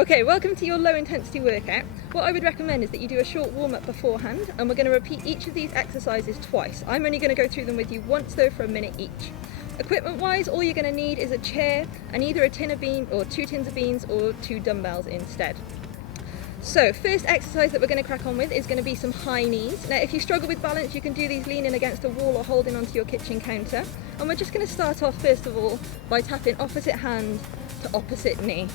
Okay, welcome to your low intensity workout. What I would recommend is that you do a short warm up beforehand, and we're going to repeat each of these exercises twice. I'm only going to go through them with you once though, for a minute each. Equipment wise, all you're going to need is a chair and either a tin of beans or 2 tins of beans or 2 dumbbells instead. So first exercise that we're going to crack on with is going to be some high knees. Now if you struggle with balance, you can do these leaning against a wall or holding onto your kitchen counter. And we're just going to start off first of all by tapping opposite hand to opposite knee.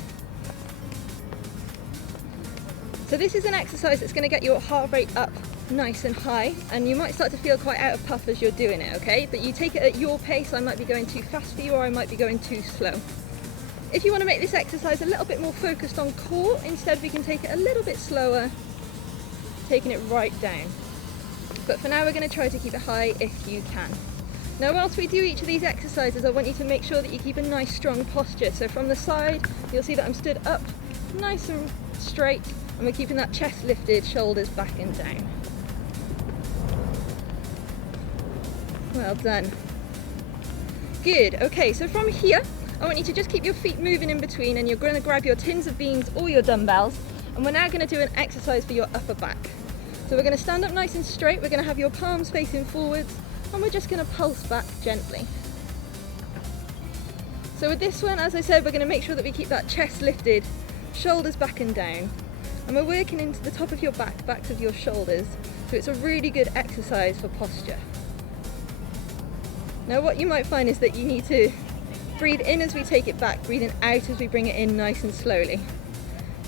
So this is an exercise that's going to get your heart rate up nice and high, and you might start to feel quite out of puff as you're doing it, okay? But you take it at your pace. I might be going too fast for you, or I might be going too slow. If you want to make this exercise a little bit more focused on core, instead we can take it a little bit slower, taking it right down. But for now we're going to try to keep it high if you can. Now whilst we do each of these exercises, I want you to make sure that you keep a nice strong posture. So from the side, you'll see that I'm stood up, nice and straight, and we're keeping that chest lifted, shoulders back and down. Well done. Good. Okay, so from here, I want you to just keep your feet moving in between, and you're going to grab your tins of beans or your dumbbells, and we're now going to do an exercise for your upper back. So we're going to stand up nice and straight, we're going to have your palms facing forwards, and we're just going to pulse back gently. So with this one, as I said, we're going to make sure that we keep that chest lifted, shoulders back and down, and we're working into the top of your back, backs of your shoulders, so it's a really good exercise for posture. Now what you might find is that you need to breathe in as we take it back, breathing out as we bring it in nice and slowly.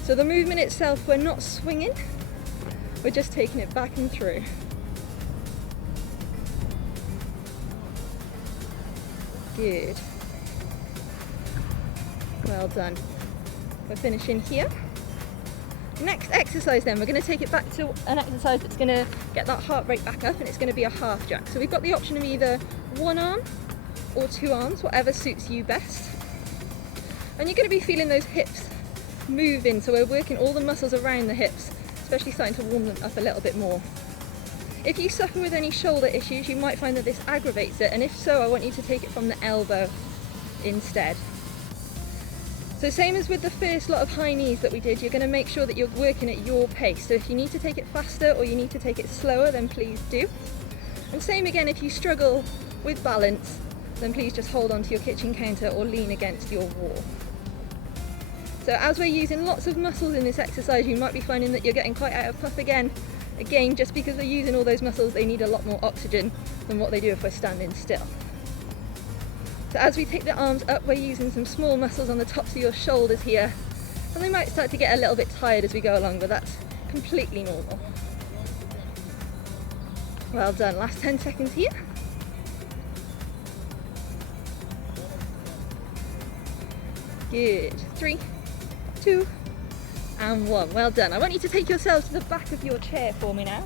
So the movement itself, we're not swinging, we're just taking it back and through. Good. Well done. We're finishing here. Next exercise then, we're going to take it back to an exercise that's going to get that heart rate back up, and it's going to be a half jack. So we've got the option of either one arm or 2 arms, whatever suits you best. And you're going to be feeling those hips moving, so we're working all the muscles around the hips, especially starting to warm them up a little bit more. If you suffer with any shoulder issues, you might find that this aggravates it, and if so, I want you to take it from the elbow instead. So same as with the first lot of high knees that we did, you're going to make sure that you're working at your pace. So if you need to take it faster or you need to take it slower, then please do. And same again, if you struggle with balance, then please just hold onto your kitchen counter or lean against your wall. So as we're using lots of muscles in this exercise, you might be finding that you're getting quite out of puff again. Again, just because we're using all those muscles, they need a lot more oxygen than what they do if we're standing still. So as we take the arms up, we're using some small muscles on the tops of your shoulders here, and they might start to get a little bit tired as we go along, but that's completely normal. Well done. Last 10 seconds here. Good. 3, 2, and 1. Well done. I want you to take yourselves to the back of your chair for me now.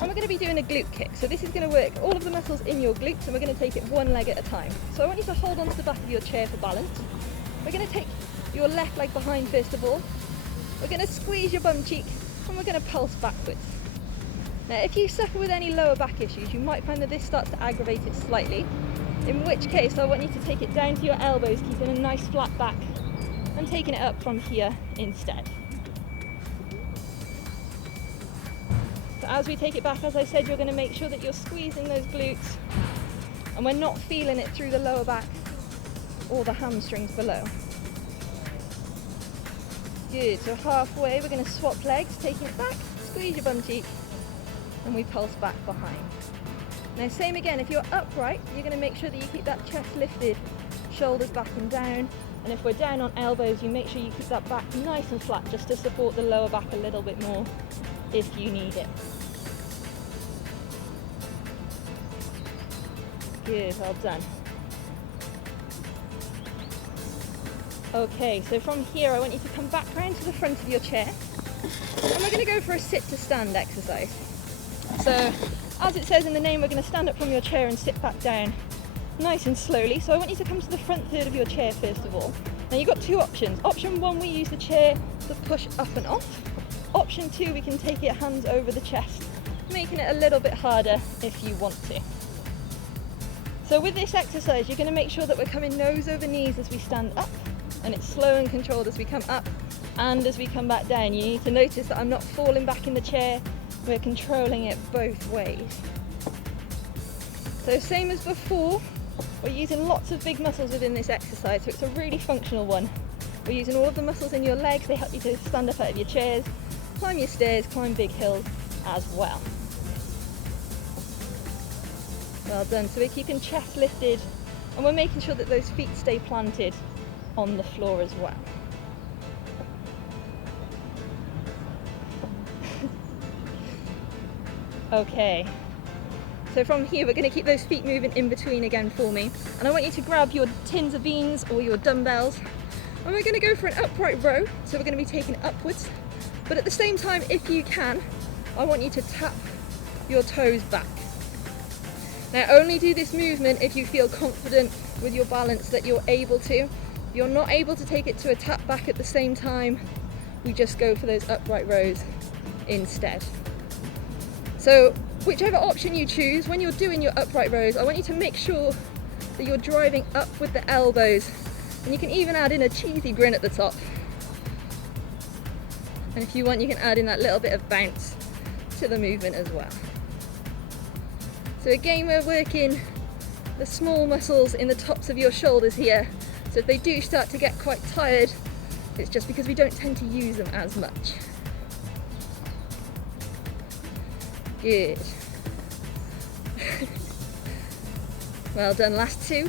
And we're going to be doing a glute kick. So this is going to work all of the muscles in your glutes, and we're going to take it one leg at a time. So I want you to hold onto the back of your chair for balance. We're going to take your left leg behind first of all. We're going to squeeze your bum cheek, and we're going to pulse backwards. Now if you suffer with any lower back issues, you might find that this starts to aggravate it slightly, in which case I want you to take it down to your elbows, keeping a nice flat back, and taking it up from here instead. So as we take it back, as I said, you're going to make sure that you're squeezing those glutes, and we're not feeling it through the lower back or the hamstrings below. Good, so halfway we're going to swap legs, taking it back, squeeze your bum cheek, and we pulse back behind. Now same again, if you're upright, you're going to make sure that you keep that chest lifted, shoulders back and down, and if we're down on elbows, you make sure you keep that back nice and flat, just to support the lower back a little bit more if you need it. Good, well done. Okay, so from here I want you to come back round to the front of your chair, and we're going to go for a sit to stand exercise. So as it says in the name, we're going to stand up from your chair and sit back down nice and slowly. So I want you to come to the front third of your chair first of all. Now you've got 2 options. Option 1, we use the chair to push up and off. Option 2, we can take it hands over the chest, making it a little bit harder if you want to. So with this exercise, you're going to make sure that we're coming nose over knees as we stand up, and it's slow and controlled as we come up, and as we come back down. You need to notice that I'm not falling back in the chair, we're controlling it both ways. So same as before, we're using lots of big muscles within this exercise, so it's a really functional one. We're using all of the muscles in your legs, they help you to stand up out of your chairs, climb your stairs, climb big hills as well. Well done. So we're keeping chest lifted and we're making sure that those feet stay planted on the floor as well. Okay, so from here we're going to keep those feet moving in between again for me, and I want you to grab your tins of beans or your dumbbells, and we're going to go for an upright row. So we're going to be taking upwards, but at the same time, if you can, I want you to tap your toes back. Now only do this movement if you feel confident with your balance that you're able to. If you're not able to take it to a tap back at the same time, we just go for those upright rows instead. So whichever option you choose, when you're doing your upright rows, I want you to make sure that you're driving up with the elbows, and you can even add in a cheesy grin at the top. And if you want, you can add in that little bit of bounce to the movement as well. So again, we're working the small muscles in the tops of your shoulders here. So if they do start to get quite tired, it's just because we don't tend to use them as much. Good. Well done, last two,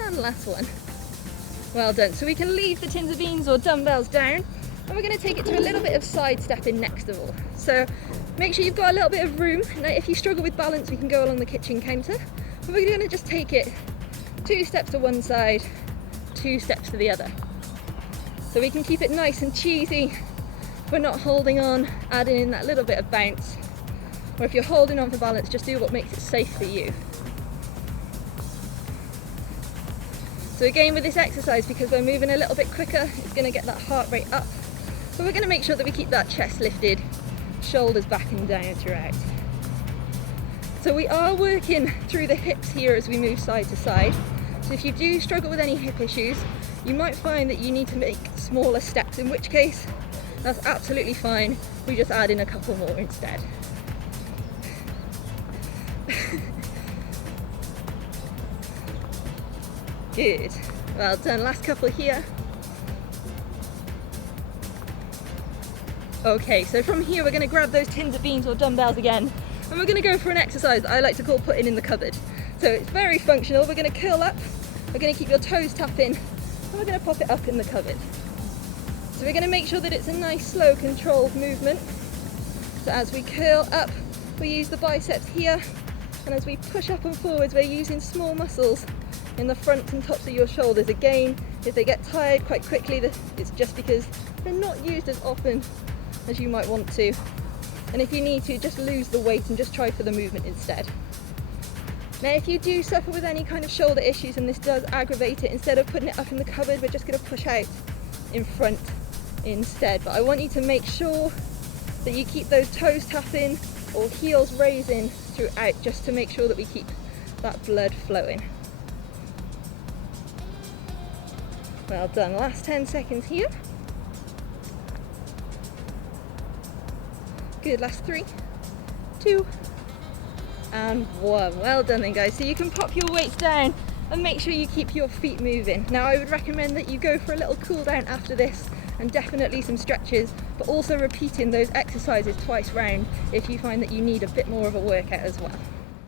and last one. Well done. So we can leave the tins of beans or dumbbells down, and we're going to take it to a little bit of side stepping next of all. So make sure you've got a little bit of room. Now if you struggle with balance, we can go along the kitchen counter, but we're going to just take it 2 steps to one side, 2 steps to the other. So we can keep it nice and cheesy. We're not holding on, adding in that little bit of bounce. Or if you're holding on for balance, just do what makes it safe for you. So again, with this exercise, because we're moving a little bit quicker, it's going to get that heart rate up. So we're going to make sure that we keep that chest lifted, shoulders back and down throughout. So we are working through the hips here as we move side to side. So if you do struggle with any hip issues, you might find that you need to make smaller steps, in which case that's absolutely fine. We just add in a couple more instead. Good. Well done. Last couple here. Okay, so from here we're going to grab those tins of beans or dumbbells again, and we're going to go for an exercise that I like to call putting in the cupboard. So it's very functional. We're going to curl up, we're going to keep your toes tapping, and we're going to pop it up in the cupboard. So we're going to make sure that it's a nice, slow, controlled movement. So as we curl up, we use the biceps here, and as we push up and forwards, we're using small muscles in the front and tops of your shoulders. Again, if they get tired quite quickly, it's just because they're not used as often as you might want to. And if you need to, just lose the weight and just try for the movement instead. Now, if you do suffer with any kind of shoulder issues and this does aggravate it, instead of putting it up in the cupboard, we're just going to push out in front instead. But I want you to make sure that you keep those toes tapping or heels raising throughout, just to make sure that we keep that blood flowing. Well done. Last 10 seconds here. Good. Last 3, 2, and 1. Well done then, guys. So you can pop your weights down and make sure you keep your feet moving. Now I would recommend that you go for a little cool down after this, and definitely some stretches, but also repeating those exercises twice round if you find that you need a bit more of a workout as well.